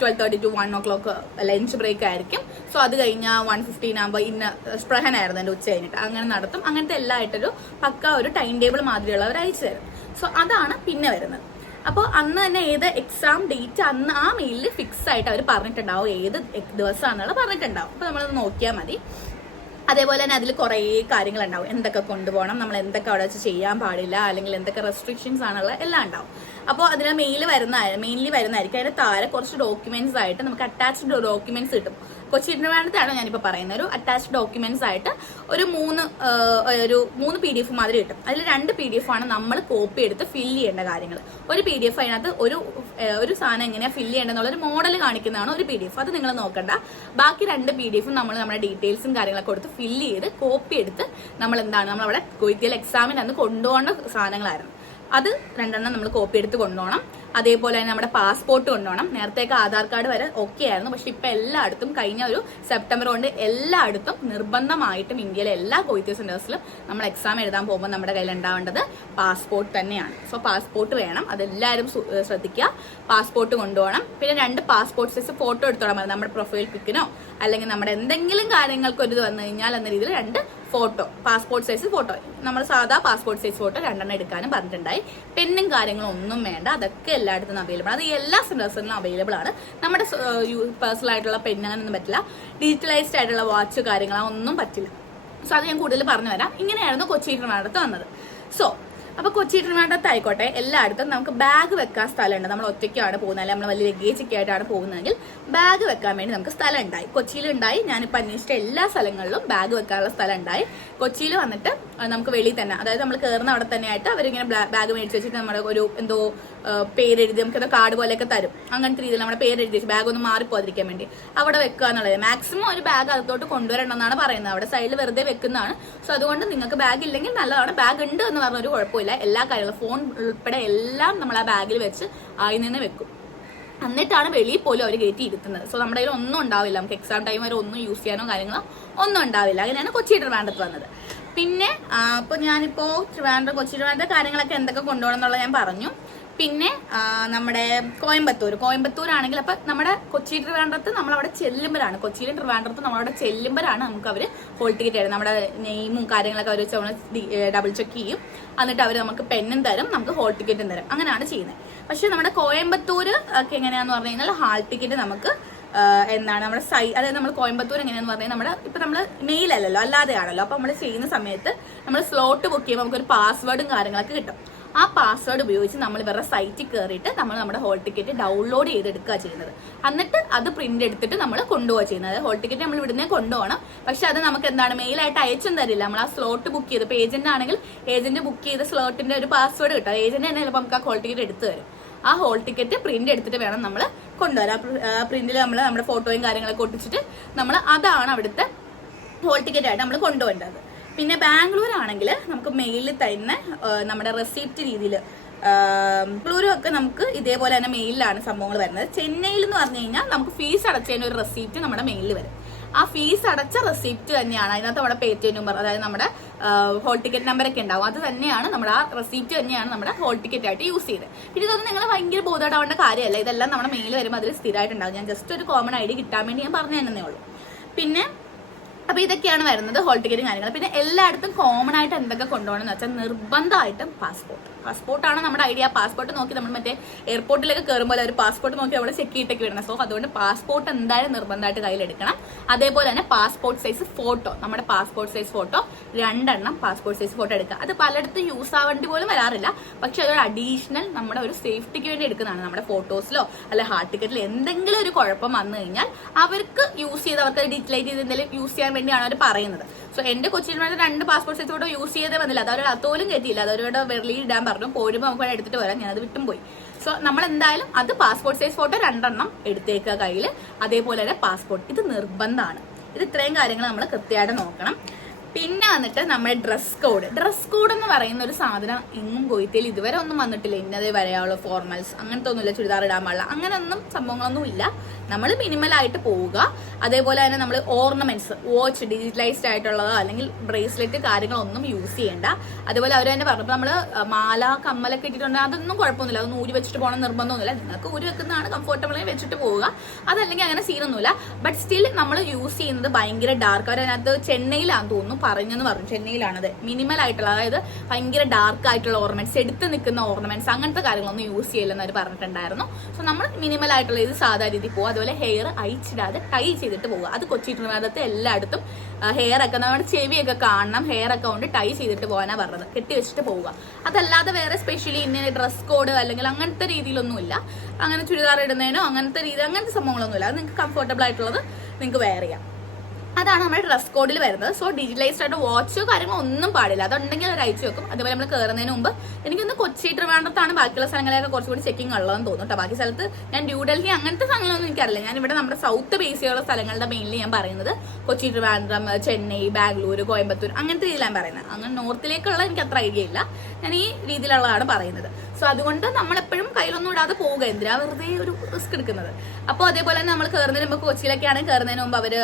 12:30 to 1 o'clock ലഞ്ച് ബ്രേക്ക് ആയിരിക്കും. സോ അത് കഴിഞ്ഞാൽ 1:15 ആകുമ്പോൾ ഇന്ന സ്പ്രഹനായിരുന്നു എൻ്റെ ഉച്ച കഴിഞ്ഞിട്ട് അങ്ങനെ നടത്തും. അങ്ങനത്തെ എല്ലായിട്ടൊരു പക്ക ഒരു ടൈം ടേബിൾ മാതിരിയുള്ളവർ അയച്ചു തരും. സോ അതാണ് പിന്നെ വരുന്നത്. അപ്പോൾ അന്ന് തന്നെ ഏത് എക്സാം ഡേറ്റ് അന്ന് ആ മെയിലിൽ ഫിക്സ് ആയിട്ട് അവർ പറഞ്ഞിട്ടുണ്ടാവും, ഏത് ദിവസമാണെന്നുള്ളത് പറഞ്ഞിട്ടുണ്ടാവും. അപ്പോൾ നമ്മളത് നോക്കിയാൽ മതി. അതേപോലെ തന്നെ അതിൽ കുറേ കാര്യങ്ങളുണ്ടാവും, എന്തൊക്കെ കൊണ്ടുപോകണം, നമ്മൾ എന്തൊക്കെ അവിടെ വെച്ച് ചെയ്യാൻ പാടില്ല, അല്ലെങ്കിൽ എന്തൊക്കെ റെസ്ട്രിക്ഷൻസ് ആണുള്ള എല്ലാം ഉണ്ടാവും. അപ്പോൾ അതിന് മെയിൻലി വരുന്നതായിരിക്കും. അതിന്റെ താഴെ കുറച്ച് ഡോക്യുമെന്റ്സ് ആയിട്ട് നമുക്ക് അറ്റാച്ച്ഡ് ഡോക്യുമെന്റ്സ് കിട്ടും. കൊച്ചി ട്രിവാൻഡ്രത്താണ് ഞാനിപ്പോൾ പറയുന്നത്. ഒരു അറ്റാച്ച്ഡ് ഡോക്യുമെന്റ്സ് ആയിട്ട് ഒരു 3 PDF മാതിരി കിട്ടും. അതിൽ 2 PDF ആണ് നമ്മൾ കോപ്പി എടുത്ത് ഫില്ല് ചെയ്യേണ്ട കാര്യങ്ങൾ. ഒരു PDF അതിനകത്ത് ഒരു സാധനം എങ്ങനെയാ ഫില്ല് ചെയ്യേണ്ടതെന്നുള്ള ഒരു മോഡൽ കാണിക്കുന്നതാണ് ഒരു PDF. അത് നിങ്ങൾ നോക്കണ്ട. ബാക്കി 2 PDF നമ്മൾ നമ്മുടെ ഡീറ്റെയിൽസും കാര്യങ്ങളൊക്കെ കൊടുത്ത് ഫില്ല് ചെയ്ത് കോപ്പി എടുത്ത് നമ്മളവിടെ കൊയ്ത്തിയൽ എക്സാമിന് അന്ന് കൊണ്ടുപോകേണ്ട സാധനങ്ങളായിരുന്നു. അത് 2 നമ്മൾ കോപ്പി എടുത്ത് കൊണ്ടുപോകണം. അതേപോലെ തന്നെ നമ്മുടെ പാസ്പോർട്ട് കൊണ്ടുപോകണം. നേരത്തേക്ക് ആധാർ കാർഡ് വരെ ഓക്കെ ആയിരുന്നു, പക്ഷെ ഇപ്പൊ എല്ലായിടത്തും കഴിഞ്ഞ ഒരു സെപ്റ്റംബർ കൊണ്ട് എല്ലായിടത്തും നിർബന്ധമായിട്ടും ഇന്ത്യയിലെ എല്ലാ കൊയ്ത്ത് സെന്റേഴ്സിലും നമ്മൾ എക്സാം എഴുതാൻ പോകുമ്പോൾ നമ്മുടെ കയ്യിൽ ഉണ്ടാവേണ്ടത് പാസ്പോർട്ട് തന്നെയാണ്. സോ പാസ്പോർട്ട് വേണം, അതെല്ലാവരും ശ്രദ്ധിക്കുക. പാസ്പോർട്ട് കൊണ്ടുപോകണം. പിന്നെ 2 പാസ്പോർട്ട് സൈസ് ഫോട്ടോ എടുത്തോളാം മതി. നമ്മുടെ പ്രൊഫൈൽ പിക്കിനോ അല്ലെങ്കിൽ നമ്മുടെ എന്തെങ്കിലും കാര്യങ്ങൾക്ക് ഒരു ഇത് വന്നു കഴിഞ്ഞാൽ എന്ന രീതിയിൽ 2 ഫോട്ടോ, പാസ്പോർട്ട് സൈസ് ഫോട്ടോ, നമ്മൾ സാധാ പാസ്പോർട്ട് സൈസ് ഫോട്ടോ 2 എടുക്കാനും പറഞ്ഞിട്ടുണ്ടായി. പെന്നും കാര്യങ്ങളും ഒന്നും വേണ്ട, അതൊക്കെ എല്ലായിടത്തും അവൈലബിൾ ആണ്. അത് എല്ലാ സെന്റേഴ്സിലും അവൈലബിൾ ആണ്. നമ്മുടെ പേഴ്സണൽ ആയിട്ടുള്ള പെൻ അങ്ങനെയൊന്നും പറ്റില്ല. ഡിജിറ്റലൈസ്ഡ് ആയിട്ടുള്ള വാച്ച് കാര്യങ്ങൾ ഒന്നും പറ്റില്ല. സോ അത് ഞാൻ കൂടുതൽ പറഞ്ഞു തരാം. ഇങ്ങനെയായിരുന്നു കൊച്ചി ട്രിവാൻഡ്രത്ത് വന്നത്. സോ അപ്പൊ കൊച്ചി ട്രിവാൻഡ്രത്ത് ആയിക്കോട്ടെ, എല്ലായിടത്തും നമുക്ക് ബാഗ് വെക്കാൻ സ്ഥലമുണ്ട്. നമ്മൾ ഒറ്റയ്ക്കാണ് പോകുന്നത്, അല്ലെങ്കിൽ നമ്മൾ വലിയ ലഗേജ് ഒക്കെ ആയിട്ടാണ് പോകുന്നതെങ്കിൽ ബാഗ് വെക്കാൻ വേണ്ടി നമുക്ക് സ്ഥലം ഉണ്ടായി. കൊച്ചിയിലുണ്ടായി. ഞാനിപ്പോൾ അന്വേഷിച്ച എല്ലാ സ്ഥലങ്ങളിലും ബാഗ് വെക്കാനുള്ള സ്ഥലം ഉണ്ടായി. കൊച്ചിയിൽ വന്നിട്ട് നമുക്ക് വെളിയിൽ തന്നെ, അതായത് നമ്മൾ കയറുന്ന അവിടെ തന്നെ ആയിട്ട് അവരിങ്ങനെ ബാഗ് മേടിച്ച് വെച്ചിട്ട് നമ്മുടെ ഒരു എന്തോ പേരെഴുതി നമുക്ക് കാർഡ് പോലെയൊക്കെ തരും. അങ്ങനത്തെ രീതിയിൽ നമ്മുടെ പേരെഴുതി വെച്ച് ബാഗ് ഒന്നും മാറിപ്പോതിരിക്കാൻ വേണ്ടി അവിടെ വെക്കുക എന്നുള്ളത്. മാക്സിമം ഒരു ബാഗ് അകത്തോട്ട് കൊണ്ടുവരണമെന്നാണ് പറയുന്നത്. അവിടെ സൈഡിൽ വെറുതെ വെക്കുന്നതാണ്. സോ അതുകൊണ്ട് നിങ്ങൾക്ക് ബാഗ് ഇല്ലെങ്കിൽ നല്ലതാണ്. ബാഗ് ഉണ്ട് എന്ന് പറഞ്ഞൊരു കുഴപ്പമില്ല. എല്ലാ കാര്യങ്ങളും ഫോൺ ഉൾപ്പെടെ എല്ലാം നമ്മൾ ആ ബാഗിൽ വെച്ച് ആയി നിന്ന് വെക്കും. എന്നിട്ടാണ് വെളിയിൽ പോലും അവർ കയറ്റി ഇരുത്തുന്നത്. സോ നമ്മുടെ കയ്യിൽ ഒന്നും ഉണ്ടാവില്ല. നമുക്ക് എക്സാം ടൈം വരെ ഒന്നും യൂസ് ചെയ്യാനോ കാര്യങ്ങളോ ഒന്നും ഉണ്ടാവില്ല. അങ്ങനെയാണ് കൊച്ചി ട്രിവാൻഡ്രത്ത് വന്നത്. പിന്നെ ഇപ്പൊ ഞാനിപ്പോ കൊച്ചി ട്രിവാൻഡ്രത്തെ കാര്യങ്ങളൊക്കെ എന്തൊക്കെ കൊണ്ടുപോകണം എന്നുള്ളത് ഞാൻ പറഞ്ഞു. പിന്നെ നമ്മുടെ കോയമ്പത്തൂരാണെങ്കിൽ അപ്പൊ നമ്മുടെ കൊച്ചി ട്രിവാൻഡ്രത്ത് നമ്മളവിടെ ചെല്ലുമ്പോഴാണ്, കൊച്ചിയിലും ട്രിവാൻഡ്രത്ത് നമ്മളവിടെ ചെല്ലുമ്പോഴാണ് നമുക്ക് അവർ ഹോൾ ടിക്കറ്റ് തരും. നമ്മുടെ നെയിമും കാര്യങ്ങളൊക്കെ അവർ വെച്ച് നമ്മൾ ഡബിൾ ചെക്ക് ചെയ്യും. എന്നിട്ട് അവർ നമുക്ക് പെന്നും തരും, നമുക്ക് ഹോൾ ടിക്കറ്റും തരും. അങ്ങനെയാണ് ചെയ്യുന്നത്. പക്ഷെ നമ്മുടെ കോയമ്പത്തൂർ ഒക്കെ എങ്ങനെയാന്ന് പറഞ്ഞു കഴിഞ്ഞാൽ ഹാൾ ടിക്കറ്റ് നമുക്ക് എന്താണ് നമ്മുടെ അതായത് നമ്മൾ കോയമ്പത്തൂർ എങ്ങനെയാന്ന് പറഞ്ഞാൽ നമ്മുടെ ഇപ്പൊ നമ്മൾ മെയിലല്ലല്ലോ, അല്ലാതെയാണല്ലോ. അപ്പൊ നമ്മൾ ചെയ്യുന്ന സമയത്ത് നമ്മൾ സ്ലോട്ട് ബുക്ക് ചെയ്യുമ്പോൾ നമുക്കൊരു പാസ്വേഡും കാര്യങ്ങളൊക്കെ കിട്ടും. ആ പാസ്വേഡ് ഉപയോഗിച്ച് നമ്മൾ ഇവരുടെ സൈറ്റിൽ കയറിയിട്ട് നമ്മൾ നമ്മുടെ ഹോൾ ടിക്കറ്റ് ഡൗൺലോഡ് ചെയ്തെടുക്കുക ചെയ്യുന്നത്. എന്നിട്ട് അത് പ്രിന്റ് എടുത്തിട്ട് നമ്മൾ കൊണ്ടുപോവുക ചെയ്യുന്നത്. ഹോൾ ടിക്കറ്റ് നമ്മൾ ഇവിടുന്ന് കൊണ്ടുപോകണം. പക്ഷെ അത് നമുക്ക് എന്താണ് മെയിലായിട്ട് അയച്ചും തരില്ല. നമ്മൾ ആ സ്ലോട്ട് ബുക്ക് ചെയ്ത്, ഇപ്പൊ ഏജന്റ് ആണെങ്കിൽ ഏജന്റ് ബുക്ക് ചെയ്ത സ്ലോട്ടിന്റെ ഒരു പാസ്വേഡ് കിട്ടും. ഏജന്റ് തന്നെ ചിലപ്പോൾ നമുക്ക് ആ ഹോൾ ടിക്കറ്റ് എടുത്തു തരും. ആ ഹോൾ ടിക്കറ്റ് പ്രിന്റ് എടുത്തിട്ട് വേണം നമ്മൾ കൊണ്ടുവരാം. പ്രിന്റിൽ നമ്മൾ നമ്മുടെ ഫോട്ടോയും കാര്യങ്ങളൊക്കെ ഒട്ടിച്ചിട്ട് നമ്മൾ അതാണ് അവിടുത്തെ ഹോൾ ടിക്കറ്റ് ആയിട്ട് നമ്മൾ കൊണ്ടുപോകേണ്ടത്. പിന്നെ ബാംഗ്ലൂർ ആണെങ്കിൽ നമുക്ക് മെയിലിൽ തന്നെ നമ്മുടെ റെസിപ്റ്റ് രീതിയിൽ, ബാംഗ്ലൂരും ഒക്കെ നമുക്ക് ഇതേപോലെ തന്നെ മെയിലിലാണ് സംഭവങ്ങൾ വരുന്നത്. ചെന്നൈയിൽ എന്ന് പറഞ്ഞു കഴിഞ്ഞാൽ നമുക്ക് ഫീസ് അടച്ചതിന് ഒരു റെസിപ്റ്റ് നമ്മുടെ മെയിലിൽ വരും. ആ ഫീസ് അടച്ച റെസിപ്റ്റ് തന്നെയാണ് അതിനകത്ത് നമ്മുടെ പേടിഎം നമ്പർ, അതായത് നമ്മുടെ ഹോൾ ടിക്കറ്റ് നമ്പർ ഒക്കെ ഉണ്ടാവും. അത് തന്നെയാണ് നമ്മുടെ ആ റെസിപ്റ്റ് തന്നെയാണ് നമ്മുടെ ഹോൾ ടിക്കറ്റ് ആയിട്ട് യൂസ് ചെയ്തത്. പിന്നെ ഇതൊന്നും നിങ്ങൾ ഭയങ്കര ബോധപ്പെടാവേണ്ട കാര്യമല്ല. ഇതെല്ലാം നമ്മുടെ മെയിൽ വരുമ്പോൾ അതിൽ സ്ഥിരമായിട്ടുണ്ടാവും. ഞാൻ ജസ്റ്റ് ഒരു കോമൺ ഐഡിയ കിട്ടാൻ വേണ്ടി ഞാൻ പറഞ്ഞു തന്നേ ഉള്ളൂ. പിന്നെ അപ്പൊ ഇതൊക്കെയാണ് വരുന്നത് ഹോൾ ടിക്കറ്റും കാര്യങ്ങൾ. പിന്നെ എല്ലായിടത്തും കോമൺ ആയിട്ട് എന്തൊക്കെ കൊണ്ടുപോകണം എന്ന് വെച്ചാൽ നിർബന്ധമായിട്ടും പാസ്പോർട്ടാണ് നമ്മുടെ ഐഡിയ. പാസ്പോർട്ട് നോക്കി നമ്മൾ മറ്റേ എയർപോർട്ടിലേക്ക് കയറുമ്പോൾ ഒരു പാസ്പോർട്ട് നോക്കി അവിടെ ചെക്ക് ചെയ്തിട്ടൊക്കെ വിടണം. സോ അതുകൊണ്ട് പാസ്പോർട്ട് എന്തായാലും നിർബന്ധമായിട്ട് കയ്യിലെടുക്കണം. അതേപോലെ തന്നെ പാസ്പോർട്ട് സൈസ് ഫോട്ടോ, നമ്മുടെ passport size photo 2 passport size photo എടുക്കുക. അത് പലയിടത്തും യൂസ് ആവേണ്ടി പോലും വരാറില്ല. പക്ഷെ അതൊരു അഡീഷണൽ നമ്മുടെ ഒരു സേഫ്റ്റിക്ക് വേണ്ടി എടുക്കുന്നതാണ്. നമ്മുടെ ഫോട്ടോസിലോ അല്ലെ ഹാൾ ടിക്കറ്റിലോ എന്തെങ്കിലും ഒരു കുഴപ്പം വന്നു കഴിഞ്ഞാൽ അവർക്ക് യൂസ് ചെയ്ത് അവർക്ക് ഡിജിറ്റലൈറ്റ് ചെയ്ത് എന്തെങ്കിലും യൂസ് ചെയ്യാൻ വേണ്ടിയാണ് അവർ പറയുന്നത്. സോ എന്റെ കൊച്ചിയിൽ 2 പാസ്പോർട്ട് സൈസ് ഫോട്ടോ യൂസ് ചെയ്തേ വന്നില്ല. അത് അവരുടെ അത്തോലും കയറ്റിയില്ല. അതവരുടെ വെറുതെ ഇടാൻ പറഞ്ഞു. പോരുമ്പോൾ നമുക്ക് വേണ്ടി എടുത്തിട്ട് വരാം. ഞാനത് വിട്ടും പോയി. സോ നമ്മൾ എന്തായാലും അത് പാസ്പോർട്ട് സൈസ് ഫോട്ടോ 2 എടുത്തേക്കുക കയ്യിൽ. അതേപോലെ തന്നെ പാസ്പോർട്ട് ഇത് നിർബന്ധമാണ്. ഇത് ഇത്രയും കാര്യങ്ങൾ നമ്മൾ കൃത്യമായിട്ട് നോക്കണം. പിന്നെ വന്നിട്ട് നമ്മുടെ ഡ്രസ് കോഡ് എന്ന് പറയുന്ന ഒരു സാധനം എങ്ങും കൊയ്ത്തയിൽ ഇതുവരെ ഒന്നും വന്നിട്ടില്ല. ഇന്നതേ വരെയുള്ള ഫോർമൽസ് അങ്ങനത്തെ ഒന്നുമില്ല. ചുരിദാർ ഇടാൻ പാടില്ല, അങ്ങനെയൊന്നും സംഭവങ്ങളൊന്നും ഇല്ല. നമ്മൾ മിനിമൽ ആയിട്ട് പോവുക. അതേപോലെ തന്നെ നമ്മൾ ഓർണമെന്റ്സ്, വാച്ച് ഡിജിറ്റലൈസ്ഡ് ആയിട്ടുള്ളതോ അല്ലെങ്കിൽ ബ്രേസ്ലെറ്റ് കാര്യങ്ങളൊന്നും യൂസ് ചെയ്യേണ്ട. അതേപോലെ അവർ തന്നെ പറഞ്ഞപ്പോൾ നമ്മൾ മാല കമ്മലൊക്കെ ഇട്ടിട്ടുണ്ടെങ്കിൽ അതൊന്നും കുഴപ്പമൊന്നുമില്ല. അതൊന്നും ഊരി വെച്ചിട്ട് പോകണം നിർബന്ധമൊന്നുമില്ല. നിങ്ങൾക്ക് ഊരി വെക്കുന്നതാണ് കംഫർട്ടബിളായി വെച്ചിട്ട് പോവുക. അതല്ലെങ്കിൽ അങ്ങനെ സീനൊന്നുമില്ല. ബട്ട് സ്റ്റിൽ നമ്മൾ യൂസ് ചെയ്യുന്നത് ഭയങ്കര ഡാർക്ക്. അവരതിനകത്ത് ചെന്നൈയിലാണെന്ന് തോന്നുന്നു പറഞ്ഞു. ചെന്നൈയിലാണത് മിനിമൽ ആയിട്ടുള്ള, അതായത് ഭയങ്കര ഡാർക്ക് ആയിട്ടുള്ള ഓർണമെന്റ്സ്, എടുത്ത് നിൽക്കുന്ന ഓർണമെന്റ്സ് അങ്ങനത്തെ കാര്യങ്ങളൊന്നും യൂസ് ചെയ്യില്ലെന്ന് അവർ പറഞ്ഞിട്ടുണ്ടായിരുന്നു. സോ നമ്മൾ മിനിമൽ ആയിട്ടുള്ള ഇത് സാധാ രീതി പോകുക. അതുപോലെ ഹെയർ അയച്ചിടാതെ ടൈ ചെയ്തിട്ട് പോവുക. അത് കൊച്ചി ട്രിവാൻഡ്രത്ത് എല്ലായിടത്തും ഹെയർ ഒക്കെ നമ്മുടെ ചെവിയൊക്കെ കാണണം. ഹെയർ ഒക്കെ കൊണ്ട് ടൈ ചെയ്തിട്ട് പോകാനാണ് പറഞ്ഞത്. കെട്ടി വെച്ചിട്ട് പോവുക. അതല്ലാതെ വേറെ സ്പെഷ്യലി ഇന്ന ഡ്രസ് കോഡ് അല്ലെങ്കിൽ അങ്ങനത്തെ രീതിയിലൊന്നുമില്ല. അങ്ങനെ ചുരിദാർ ഇടുന്നതിനോ അങ്ങനത്തെ സംഭവങ്ങളൊന്നുമില്ല. അത് നിങ്ങൾക്ക് കംഫർട്ടബിൾ ആയിട്ടുള്ളത് നിങ്ങൾക്ക് വെയർ ചെയ്യാം. അതാണ് നമ്മുടെ ഡ്രസ് കോഡിൽ വരുന്നത്. സോ ഡിജിറ്റലൈസ്ഡ് ആയിട്ട് വാച്ചോ കാര്യങ്ങളോ ഒന്നും പാടില്ല. അതുണ്ടെങ്കിൽ അവർ അയച്ചു വെക്കും. അതുപോലെ നമ്മൾ കയറുന്നതിന് മുമ്പ് എനിക്കൊന്ന് കൊച്ചി ട്രിവാൻഡ്രത്താണ് ബാക്കിയുള്ള സ്ഥലങ്ങളെയൊക്കെ കുറച്ചുകൂടി ചെക്കിംഗ് ഉള്ളതെന്ന് തോന്നുന്നു. ബാക്കി സ്ഥലത്ത് ഞാൻ ന്യൂഡൽഹി അങ്ങനത്തെ സ്ഥലങ്ങളൊന്നും എനിക്കറിയില്ല. ഞാൻ ഇവിടെ നമ്മുടെ സൗത്ത് ബേസ് ചെയ്യുന്ന സ്ഥലങ്ങളുടെ മെയിൻലി ഞാൻ പറയുന്നത് കൊച്ചി, ട്രിവാൻഡ്രം, ചെന്നൈ, ബാംഗ്ലൂർ, കോയമ്പത്തൂർ അങ്ങനത്തെ രീതിയിലാണ് പറയുന്നത്. അങ്ങനെ നോർത്തിലേക്കുള്ള എനിക്ക് അത്ര ഐഡിയ ഇല്ല. ഞാൻ ഈ രീതിയിലുള്ളതാണ് പറയുന്നത്. സോ അതുകൊണ്ട് നമ്മളെപ്പോഴും കയ്യിലൊന്നും ഇടാതെ പോവുക, എന്തിനാ വെറുതെ ഒരു റിസ്ക് എടുക്കുന്നത്. അപ്പോൾ അതേപോലെ തന്നെ നമ്മൾ കയറുന്നതിന് മുമ്പ്, കൊച്ചിയിലൊക്കെ ആണെങ്കിൽ കയറുന്നതിന് മുമ്പ് അവര്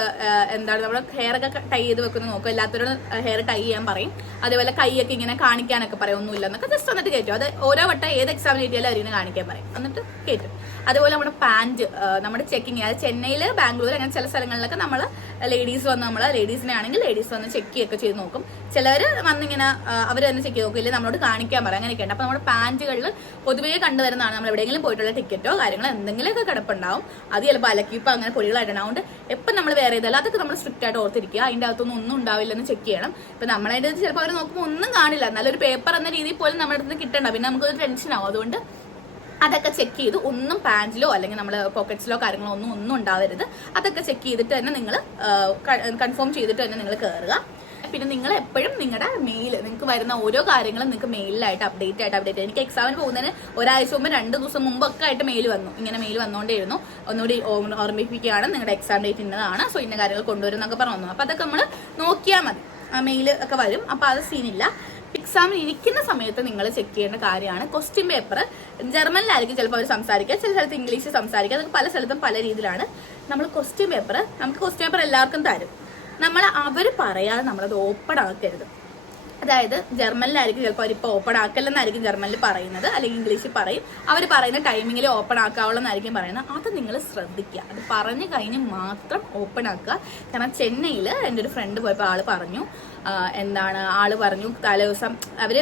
എന്താണ് നമ്മുടെ ഹെയർ ഒക്കെ ടൈ ചെയ്ത് വെക്കുന്നത് നോക്കും. എല്ലാത്തവരും ഹെയർ ടൈ ചെയ്യാൻ പറയും. അതേപോലെ കൈയൊക്കെ ഇങ്ങനെ കാണിക്കാനൊക്കെ പറയും, ഒന്നുമില്ല എന്നൊക്കെ ജസ്റ്റ് എന്നിട്ട് കയറ്റും. അത് ഓരോ വട്ടം ഏത് എക്സാമിന് കിട്ടിയാലും അവരിങ്ങനെ കാണിക്കാൻ പറയും, എന്നിട്ട് കയറ്റും. അതുപോലെ നമ്മുടെ പാന്റ്, നമ്മുടെ ചെക്കിങ്, അത് ചെന്നൈയിൽ, ബാംഗ്ലൂർ അങ്ങനെ ചില സ്ഥലങ്ങളിലൊക്കെ നമ്മൾ ലേഡീസ് വന്ന്, നമ്മൾ ലേഡീസിനെ ആണെങ്കിൽ ലേഡീസ് വന്ന് ചെക്ക് ഒക്കെ ചെയ്ത് നോക്കും. ചിലർ വന്നിങ്ങനെ അവർ തന്നെ ചെക്ക് ചെയ്ത് നോക്കും, ഇല്ലെങ്കിൽ നമ്മളോട് കാണിക്കാൻ പറയും, അങ്ങനെയൊക്കെ ഉണ്ട്. അപ്പൊ നമ്മുടെ പാന്റുകളിൽ പൊതുവേ കണ്ടുവരുന്നതാണ്, നമ്മൾ എവിടെയെങ്കിലും പോയിട്ടുള്ള ടിക്കറ്റോ കാര്യങ്ങളോ എന്തെങ്കിലുമൊക്കെ കിടപ്പുണ്ടാവും. അത് ചിലപ്പോൾ അലക്കിപ്പോൾ അങ്ങനെ പൊടികളായിട്ടാണ്. അതുകൊണ്ട് എപ്പം നമ്മൾ വേറെ ചെയ്താലും അതൊക്കെ നമ്മൾ സ്ട്രിക്റ്റ് ആയിട്ട് ഓർത്തിരിക്കുക. അതിൻ്റെ അകത്തൊന്നും ഒന്നും ഉണ്ടാവില്ലെന്ന് ചെക്ക് ചെയ്യണം. ഇപ്പൊ നമ്മളതിൻ്റെ ചിലപ്പോൾ അവർ നോക്കുമ്പോൾ ഒന്നും കാണില്ല, നല്ലൊരു പേപ്പർ എന്ന രീതിയിൽ പോലും നമ്മുടെ അടുത്ത് കിട്ടണ്ട, പിന്നെ നമുക്കൊരു ടെൻഷനാവും. അതുകൊണ്ട് അതൊക്കെ ചെക്ക് ചെയ്ത്, ഒന്നും പാൻറ്റിലോ അല്ലെങ്കിൽ നമ്മൾ പോക്കറ്റ്സിലോ കാര്യങ്ങളോ ഒന്നും ഉണ്ടാവരുത്. അതൊക്കെ ചെക്ക് ചെയ്തിട്ട് തന്നെ നിങ്ങൾ കൺഫേം ചെയ്തിട്ട് തന്നെ നിങ്ങൾ കയറുക. പിന്നെ നിങ്ങൾ എപ്പോഴും നിങ്ങളുടെ മെയിൽ, നിങ്ങൾക്ക് വരുന്ന ഓരോ കാര്യങ്ങളും നിങ്ങൾക്ക് മെയിലായിട്ട് അപ്ഡേറ്റ് ആയിട്ട് എനിക്ക് എക്സാമിന് പോകുന്നതിന് ഒരാഴ്ച മുമ്പ് 2 ദിവസം മുമ്പൊക്കെ ആയിട്ട് മെയിൽ വന്നു. ഇങ്ങനെ മെയിൽ വന്നുകൊണ്ടേയിരുന്നു, ഒന്നുകൂടി ഓർമ്മിപ്പിക്കുകയാണ്, നിങ്ങളുടെ എക്സാം ഡേറ്റ് ഇന്നതാണ്, സോ ഇന്ന കാര്യങ്ങൾ കൊണ്ടുവരുന്നൊക്കെ പറഞ്ഞു. അപ്പൊ അതൊക്കെ നമ്മൾ നോക്കിയാൽ മതി, മെയിൽ ഒക്കെ വരും. അപ്പൊ അത് സീനില്ല. എക്സാമിന് ഇരിക്കുന്ന സമയത്ത് നിങ്ങൾ ചെക്ക് ചെയ്യേണ്ട കാര്യമാണ് ക്വസ്റ്റ്യൻ പേപ്പർ. ജർമ്മനിലായിരിക്കും ചിലപ്പോൾ അവർ സംസാരിക്കുക, ചില സ്ഥലത്ത് ഇംഗ്ലീഷ് സംസാരിക്കുക, അതൊക്കെ പല സ്ഥലത്തും പല രീതിയിലാണ്. നമ്മൾ ക്വസ്റ്റ്യൻ പേപ്പർ, നമുക്ക് ക്വസ്റ്റ്യൻ പേപ്പർ എല്ലാവർക്കും തരും. അവർ പറയാതെ നമ്മളത് ഓപ്പൺ ആക്കരുത്. അതായത് ജർമ്മനിലായിരിക്കും ചിലപ്പോൾ അവരിപ്പോൾ ഓപ്പൺ ആക്കല്ലെന്നായിരിക്കും ജർമ്മനിൽ പറയുന്നത്, അല്ലെങ്കിൽ ഇംഗ്ലീഷിൽ പറയും. അവർ പറയുന്ന ടൈമിങ്ങിൽ ഓപ്പൺ ആക്കാവുള്ളെന്നായിരിക്കും പറയുന്നത്. അത് നിങ്ങൾ ശ്രദ്ധിക്കുക, അത് പറഞ്ഞു കഴിഞ്ഞ് മാത്രം ഓപ്പൺ ആക്കുക. കാരണം ചെന്നൈയിൽ എൻ്റെ ഒരു ഫ്രണ്ട് പോയപ്പോൾ ആള് പറഞ്ഞു, ആള് പറഞ്ഞു തലേദിവസം അവർ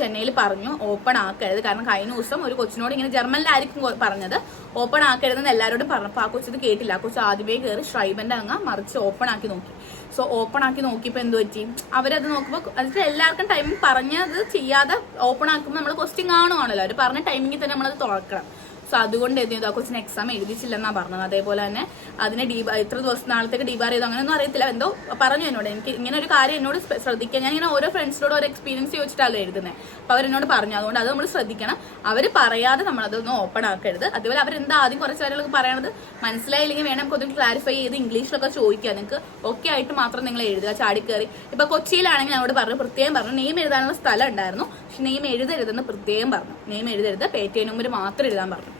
ചെന്നൈയിൽ പറഞ്ഞു ഓപ്പൺ ആക്കരുത്. കാരണം കഴിഞ്ഞ ദിവസം ഒരു കൊച്ചിനോട് ഇങ്ങനെ ജർമ്മനിലായിരിക്കും പറഞ്ഞത് ഓപ്പൺ ആക്കരുതെന്ന് എല്ലാവരോടും പറഞ്ഞപ്പോൾ ആ കൊച്ചത് കേട്ടില്ല. ആ കൊച്ച് ആദ്യമേ കയറി ഷ്രൈബന്റെ മറിച്ച് ഓപ്പൺ ആക്കി നോക്കി. സോ ഓപ്പൺ ആക്കി നോക്കിയപ്പോൾ എന്ത് പറ്റി, അവരത് നോക്കുമ്പോൾ അതിൽ എല്ലാവർക്കും ടൈമിംഗ് പറഞ്ഞത് ചെയ്യാതെ ഓപ്പൺ ആക്കുമ്പോൾ നമ്മൾ ക്വസ്റ്റ്യൻ കാണുവാണല്ലോ, അവർ പറഞ്ഞ ടൈമിങ്ങിൽ തന്നെ നമ്മളത് തുറക്കണം. സോ അതുകൊണ്ട് എന്ത് ചെയ്തു, ആ കൊച്ചിന് എക്സാം എഴുതിച്ചില്ലെന്നാണ് പറഞ്ഞത്. അതേപോലെ തന്നെ അതിനെ ഇത്ര ദിവസം നാളത്തേക്ക് ഡീബാർ ചെയ്തു, അങ്ങനെയൊന്നും അറിയത്തില്ല, എന്തോ പറഞ്ഞു എന്നോട്. എനിക്ക് ഇങ്ങനെ ഒരു കാര്യം എന്നോട് ശ്രദ്ധിക്കാൻ, ഞാൻ ഇങ്ങനെ ഓരോ ഫ്രണ്ട്സിനോട് ഓരോ എക്സ്പീരിയൻസ് ചോദിച്ചിട്ടല്ലോ എഴുതുന്നത്. അപ്പൊ അവരെന്നോട് പറഞ്ഞു, അതുകൊണ്ട് അത് നമ്മൾ ശ്രദ്ധിക്കണം. അവർ പറയാതെ നമ്മളതൊന്നും ഓപ്പൺ ആക്കരുത്. അതുപോലെ അവരെന്താ ആദ്യം കുറച്ച് കാര്യങ്ങളൊക്കെ പറയണത് മനസ്സിലായില്ലെങ്കിൽ വേണം നമുക്ക് ഒന്നും ക്ലാരിഫൈ ചെയ്ത് ഇംഗ്ലീഷിലൊക്കെ ചോദിക്കുക. നിങ്ങൾക്ക് ഓക്കെ ആയിട്ട് മാത്രം നിങ്ങൾ എഴുതുക, ചാടിക്കയറി. ഇപ്പൊ കൊച്ചിയിലാണെങ്കിൽ എന്നോട് പറഞ്ഞു, പ്രത്യേകം പറഞ്ഞു നെയിം എഴുതാനുള്ള സ്ഥലം ഉണ്ടായിരുന്നു, പക്ഷെ നെയിം എഴുതരുതെന്ന് പ്രത്യേകം പറഞ്ഞു. നെയിം എഴുതരുത്, പേടിഎം നമ്പർ മാത്രം എഴുതാൻ പറഞ്ഞു.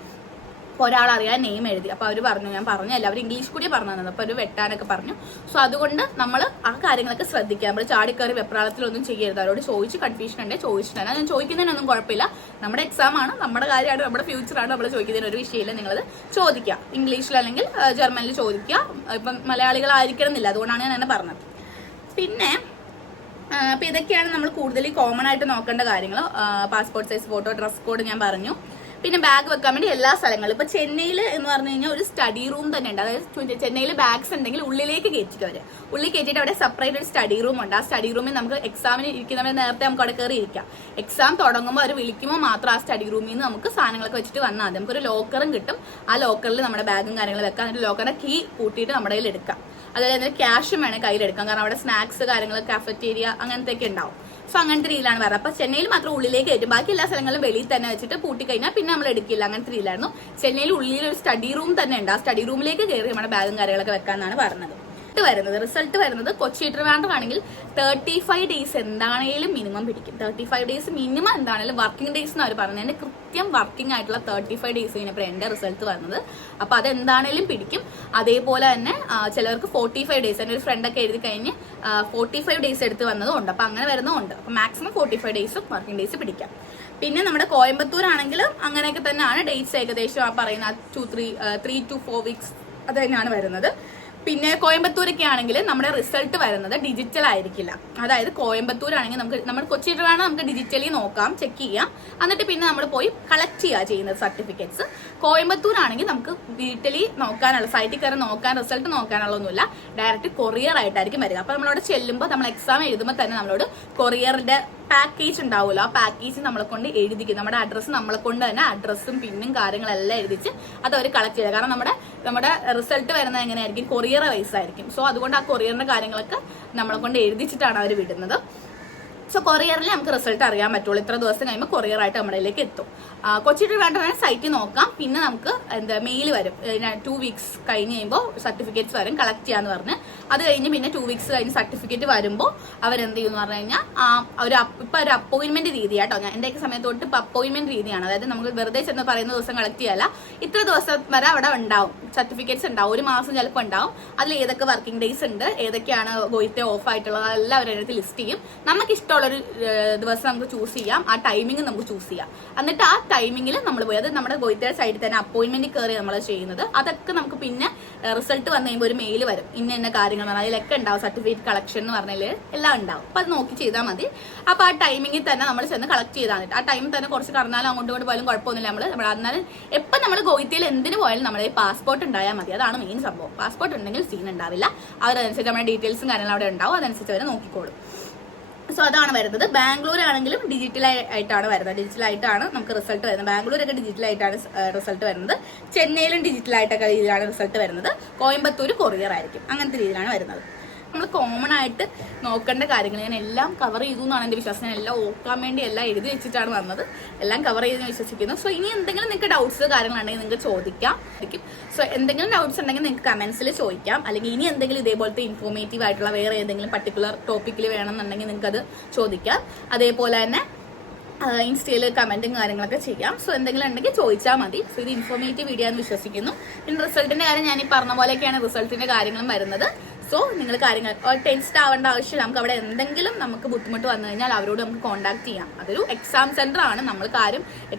അപ്പോൾ ഒരാളറിയാൻ നെയിം എഴുതി. അപ്പോൾ അവർ പറഞ്ഞു, ഞാൻ പറഞ്ഞല്ല, അവർ ഇംഗ്ലീഷ് കൂടി പറഞ്ഞു തന്നത്. അപ്പോൾ അവർ വെട്ടാനൊക്കെ പറഞ്ഞു. സോ അതുകൊണ്ട് നമ്മൾ ആ കാര്യങ്ങളൊക്കെ ശ്രദ്ധിക്കുക. നമ്മൾ ചാടിക്കയറി വെപ്രാളത്തിലൊന്നും ചെയ്യരുത്. അവരോട് ചോദിച്ച് കൺഫ്യൂഷൻ ഉണ്ടെങ്കിൽ ചോദിച്ചിട്ടാണ്. ഞാൻ ചോദിക്കുന്നതിനൊന്നും കുഴപ്പമില്ല, നമ്മുടെ എക്സാം ആണ്, നമ്മുടെ കാര്യമാണ്, നമ്മുടെ ഫ്യൂച്ചറാണ്. നമ്മൾ ചോദിക്കുന്നതിന് ഒരു വിഷയമില്ല, നിങ്ങളത് ചോദിക്കുക. ഇംഗ്ലീഷിൽ അല്ലെങ്കിൽ ജർമ്മനിൽ ചോദിക്കുക. ഇപ്പം മലയാളികളായിരിക്കണം എന്നില്ല, അതുകൊണ്ടാണ് ഞാൻ എന്നെ പറഞ്ഞത്. പിന്നെ അപ്പം ഇതൊക്കെയാണ് നമ്മൾ കൂടുതൽ കോമൺ ആയിട്ട് നോക്കേണ്ട കാര്യങ്ങൾ. Passport size photo, dress code ഞാൻ പറഞ്ഞു. പിന്നെ ബാഗ് വെക്കാൻ വേണ്ടി എല്ലാ സ്ഥലങ്ങളും. ഇപ്പൊ ചെന്നൈയിൽ എന്ന് പറഞ്ഞു കഴിഞ്ഞാൽ ഒരു സ്റ്റഡി റൂം തന്നെ ഉണ്ട്. അതായത് ചെന്നൈയിൽ ബാഗ്സ് ഉണ്ടെങ്കിൽ ഉള്ളിലേക്ക് കയറ്റിട്ട് അവര് ഉള്ളിൽ കയറ്റിയിട്ട് അവിടെ സെപ്പറേറ്റ് ഒരു സ്റ്റഡി റൂം ഉണ്ട്. ആ സ്റ്റഡി റൂമിൽ നമുക്ക് എക്സാമിന് ഇരിക്കുന്നവരെ നേരത്തെ നമുക്ക് അവിടെ കയറി ഇരിക്കാം. എക്സാം തുടങ്ങുമ്പോൾ അവർ വിളിക്കുമ്പോൾ മാത്രം ആ സ്റ്റഡി റൂമിൽ നിന്ന് നമുക്ക് സാധനങ്ങളൊക്കെ വെച്ചിട്ട് വന്നാൽ മതി. നമുക്കൊരു ലോക്കറും കിട്ടും. ആ ലോക്കറിൽ നമ്മുടെ ബാഗും കാര്യങ്ങളും വെക്കാം. എന്നിട്ട് ലോക്കറിന്റെ കീ കൂട്ടിയിട്ട് നമ്മുടെ കയ്യിൽ എടുക്കാം. അതുപോലെ ക്യാഷും വേണേൽ കയ്യിലെടുക്കാം. കാരണം അവിടെ സ്നാക്സ് കാര്യങ്ങൾ, കാഫറ്റേരിയ അങ്ങനത്തെ ഒക്കെ ഉണ്ടാവും. സോ അങ്ങനത്തെ രീതിയിലാണ് പറയുക. അപ്പൊ ചെന്നൈയിൽ മാത്രം ഉള്ളിലേക്ക് കയറ്റും, ബാക്കി എല്ലാ സ്ഥലങ്ങളും വെളിയിൽ തന്നെ വെച്ചിട്ട് പൂട്ടി കഴിഞ്ഞാൽ പിന്നെ നമ്മൾ എടുക്കില്ല. അങ്ങനത്തെ രീതിയിലായിരുന്നു. ചെന്നൈയിൽ ഉള്ളിൽ ഒരു സ്റ്റഡി റൂം തന്നെ ഉണ്ട്. ആ സ്റ്റഡി റൂമിലേക്ക് കയറി നമ്മുടെ ബാഗും കാര്യങ്ങളൊക്കെ വെക്കാന്നാണ് പറഞ്ഞത്. റിസൾട്ട് വരുന്നത് കൊച്ചി ട്രിവാൻഡ്രം ആണെങ്കിൽ 35 ഡേയ്സ് എന്താണേലും മിനിമം പിടിക്കും. 35 ഡേയ്സ് മിനിമം എന്താണേലും വർക്കിംഗ് ഡേയ്സ് എന്ന് അവർ പറഞ്ഞത്. എന്റെ കൃത്യം വർക്കിംഗ് ആയിട്ടുള്ള 35 ഡേയ്സ് കഴിഞ്ഞപ്പോൾ എന്റെ റിസൾട്ട് വരുന്നത്. അപ്പൊ അതെന്താണേലും പിടിക്കും. അതേപോലെ തന്നെ ചിലവർക്ക് 45 ഡേയ്സ്, എന്റെ ഒരു ഫ്രണ്ടൊക്കെ എഴുതി കഴിഞ്ഞ് 45 ഡേയ്സ് എടുത്ത് വന്നതും ഉണ്ട്. അപ്പൊ അങ്ങനെ വരുന്നതുണ്ട്. അപ്പൊ മാക്സിമം 45 ഡേയ്സും വർക്കിംഗ് ഡേയ്സ് പിടിക്കാം. പിന്നെ നമ്മുടെ കോയമ്പത്തൂർ ആണെങ്കിലും അങ്ങനെയൊക്കെ തന്നെയാണ് ഡേറ്റ്സ്. ഏകദേശം ആ പറയുന്ന 3 to 4 വീക്സ് അത് തന്നെയാണ് വരുന്നത്. പിന്നെ കോയമ്പത്തൂരൊക്കെ ആണെങ്കിൽ നമ്മുടെ റിസൾട്ട് വരുന്നത് ഡിജിറ്റൽ ആയിരിക്കില്ല. അതായത് കോയമ്പത്തൂർ ആണെങ്കിൽ നമ്മൾ കൊച്ചിയിൽ വേണം നമുക്ക് ഡിജിറ്റലി നോക്കാം, ചെക്ക് ചെയ്യാം. എന്നിട്ട് പിന്നെ നമ്മൾ പോയി കളക്ട് ചെയ്യുന്നത് സർട്ടിഫിക്കറ്റ്സ്. കോയമ്പത്തൂർ ആണെങ്കിൽ നമുക്ക് വീട്ടിൽ നോക്കാനുള്ള, സൈറ്റിൽ കയറി നോക്കാൻ, റിസൾട്ട് നോക്കാനുള്ളതൊന്നുമില്ല. ഡയറക്റ്റ് കൊറിയർ ആയിട്ടായിരിക്കും വരിക. അപ്പൊ നമ്മളവിടെ ചെല്ലുമ്പോൾ, നമ്മൾ എക്സാം എഴുതുമ്പോൾ തന്നെ നമ്മളോട് കൊറിയറിന്റെ പാക്കേജ് ഉണ്ടാവുമല്ലോ, ആ പാക്കേജ് നമ്മളെ കൊണ്ട് എഴുതിക്കും. നമ്മുടെ അഡ്രസ്സ് നമ്മളെ കൊണ്ട് തന്നെ അഡ്രസ്സും പിന്നും കാര്യങ്ങളെല്ലാം എഴുതിച്ച് അത് അവർ കളക്ട് ചെയ്യുക. കാരണം നമ്മുടെ റിസൾട്ട് വരുന്നത് എങ്ങനെയായിരിക്കും, കൊറിയർ വൈസ് ആയിരിക്കും. സോ അതുകൊണ്ട് ആ കൊറിയറിന്റെ കാര്യങ്ങളൊക്കെ നമ്മളെ കൊണ്ട് എഴുതിച്ചിട്ടാണ് അവർ വിടുന്നത്. സോ കൊറിയറിൽ നമുക്ക് റിസൾട്ട് അറിയാൻ പറ്റുള്ളൂ. ഇത്ര ദിവസം കഴിയുമ്പോൾ കൊറിയർ ആയിട്ട് നമ്മളിലേക്ക് എത്തും. കൊച്ചി വേണ്ട സൈറ്റിൽ നോക്കാം. പിന്നെ നമുക്ക് മെയിൽ വരും. 2 വീക്സ് കഴിഞ്ഞ് കഴിയുമ്പോൾ സർട്ടിഫിക്കറ്റ്സ് വരും, കളക്ട് ചെയ്യാന്ന് പറഞ്ഞ്. അത് കഴിഞ്ഞ് പിന്നെ 2 വീക്സ് കഴിഞ്ഞ് സർട്ടിഫിക്കറ്റ് വരുമ്പോൾ അവരെന്ത് ചെയ്യുമെന്ന് പറഞ്ഞു കഴിഞ്ഞാൽ ഇപ്പൊ ഒരു അപ്പോയിന്റ്മെന്റ് രീതിയാട്ടോ. ഞാൻ എന്റെയൊക്കെ സമയത്ത് തൊട്ട് ഇപ്പൊ അപ്പോയിന്റ്മെന്റ് രീതിയാണ്. അതായത് നമുക്ക് വെറുതെ ചെന്ന് പറയുന്ന ദിവസം കളക്ട് ചെയ്യല്ല, ഇത്ര ദിവസം വരെ അവിടെ ഉണ്ടാവും സർട്ടിഫിക്കറ്റ്സ് ഉണ്ടാവും, 1 മാസം ചിലപ്പോൾ ഉണ്ടാവും. അതിൽ ഏതൊക്കെ വർക്കിംഗ് ഡേയ്സ് ഉണ്ട്, ഏതൊക്കെയാണ് ഗോയിത്തെ ഓഫ് ആയിട്ടുള്ളത്, അതെല്ലാം അവരുടെ ലിസ്റ്റ് ചെയ്യും. നമുക്ക് ഇഷ്ടമുള്ളൊരു ദിവസം നമുക്ക് ചൂസ് ചെയ്യാം, ആ ടൈമിംഗ് നമുക്ക് ചൂസ് ചെയ്യാം. എന്നിട്ട് ആ ടൈമിങ്ങിൽ നമ്മൾ പോയി, അത് നമ്മുടെ ഗോയിത്തയുടെ സൈഡിൽ തന്നെ അപ്പോയിന്റ്മെന്റ് കയറി നമ്മൾ ചെയ്യുന്നത്. അതൊക്കെ നമുക്ക് പിന്നെ റിസൾട്ട് വന്നു കഴിയുമ്പോൾ ഒരു മെയിൽ വരും, ഇന്ന കാര്യങ്ങൾ അതിലൊക്കെ ഉണ്ടാവും, സർട്ടിഫിക്കറ്റ് കളക്ഷൻ എന്ന് പറഞ്ഞാൽ എല്ലാം ഉണ്ടാവും. അപ്പൊ അത് നോക്കി ചെയ്താൽ മതി. അപ്പൊ ആ ടൈമിങ്ങിൽ തന്നെ നമ്മൾ ചെന്ന് കളക്ട് ചെയ്താൽ മതി. ആ ടൈം തന്നെ കുറച്ച് കടന്നാലും അങ്ങോട്ട് കൊണ്ട് പോയാലും കുഴപ്പമൊന്നുമില്ല. നമ്മൾ എന്നാലും എപ്പോൾ നമ്മൾ ഗോയിത്തയിൽ എന്തിനു പോയാലും നമ്മുടെ പാസ്പോർട്ട് ഉണ്ടായാൽ മതി. അതാണ് മെയിൻ സംഭവം. പാസ്പോർട്ട് ഉണ്ടെങ്കിൽ സീൻ ഉണ്ടാവില്ല. അവരനുസരിച്ച് നമ്മുടെ ഡീറ്റെയിൽസും കാര്യങ്ങളും അവിടെ ഉണ്ടാവും, അതനുസരിച്ച് അവരെ നോക്കിക്കോളും. സോ അതാണ് വരുന്നത്. ബാംഗ്ലൂർ ആണെങ്കിലും ഡിജിറ്റൽ ആയിട്ടാണ് വരുന്നത്. ഡിജിറ്റൽ ആയിട്ടാണ് നമുക്ക് റിസൾട്ട് വരുന്നത്. ബാംഗ്ലൂരൊക്കെ ഡിജിറ്റൽ ആയിട്ടാണ് റിസൾട്ട് വരുന്നത്. ചെന്നൈയിലും ഡിജിറ്റൽ ആയിട്ടൊക്കെ രീതിയിലാണ് റിസൾട്ട് വരുന്നത്. കോയമ്പത്തൂർ കൊറിയർ ആയിരിക്കും. അങ്ങനത്തെ രീതിയിലാണ് വരുന്നത്. നമ്മൾ കോമൺ ആയിട്ട് നോക്കേണ്ട കാര്യങ്ങൾ ഞാൻ എല്ലാം കവർ ചെയ്തു എന്നാണ് എൻ്റെ വിശ്വാസം. ഞാൻ എല്ലാം ഓർക്കാൻ വേണ്ടി എല്ലാം എഴുതി വെച്ചിട്ടാണ് വന്നത്. എല്ലാം കവർ ചെയ്ത് വിശ്വസിക്കുന്നു. സോ ഇനി എന്തെങ്കിലും നിങ്ങൾക്ക് ഡൗട്ട്സ് കാര്യങ്ങളുണ്ടെങ്കിൽ നിങ്ങൾക്ക് ചോദിക്കാം. സോ എന്തെങ്കിലും ഡൗട്ട്സ് ഉണ്ടെങ്കിൽ നിങ്ങൾക്ക് കമന്റ്സിൽ ചോദിക്കാം. അല്ലെങ്കിൽ ഇനി എന്തെങ്കിലും ഇതേപോലത്തെ ഇൻഫോർമേറ്റീവ് ആയിട്ടുള്ള വേറെ ഏതെങ്കിലും പർട്ടിക്കുലർ ടോപ്പിക്കിൽ വേണമെന്നുണ്ടെങ്കിൽ നിങ്ങൾക്ക് അത് ചോദിക്കാം. അതേപോലെ തന്നെ ഇൻസ്റ്റയിൽ കമന്റും കാര്യങ്ങളൊക്കെ ചെയ്യാം. സോ എന്തെങ്കിലും ഉണ്ടെങ്കിൽ ചോദിച്ചാൽ മതി. സോ ഇത് ഇൻഫോർമേറ്റീവ് വീഡിയോ എന്ന് വിശ്വസിക്കുന്നു. പിന്നെ റിസൾട്ടിന്റെ കാര്യം ഞാൻ ഈ പറഞ്ഞ പോലെയൊക്കെയാണ് റിസൾട്ടിന്റെ കാര്യങ്ങളും വരുന്നത്. സോ നിങ്ങൾ കാര്യങ്ങൾ ടെൻസ്റ്റ് ആവേണ്ട ആവശ്യം, നമുക്ക് അവിടെ എന്തെങ്കിലും നമുക്ക് ബുദ്ധിമുട്ട് വന്നു കഴിഞ്ഞാൽ അവരോട് നമുക്ക് കോൺടാക്ട് ചെയ്യാം. അതൊരു എക്സാം സെന്റർ ആണ്. നമ്മൾക്ക് ആരും